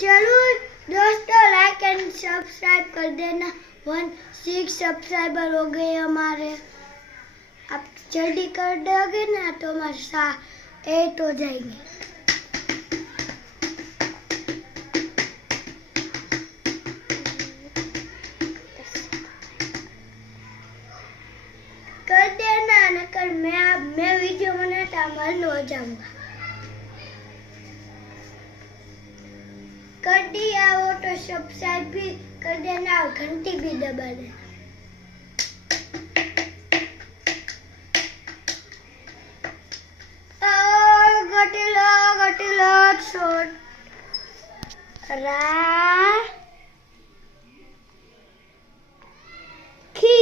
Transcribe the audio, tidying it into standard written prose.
जरूर दोस्तों like and subscribe कर देना। 16 सब्सक्राइबर हो गए हमारे। आप जल्दी कर दोगे ना तो हमारे 8 हो जाएंगे। कर देना, नकर मैं वीडियो बनाता बंद हो जाऊंगा। कर दिया वो तो सब्सक्राइब भी कर देना और घंटी भी दबा देना। गटिलो छोड़ रा खी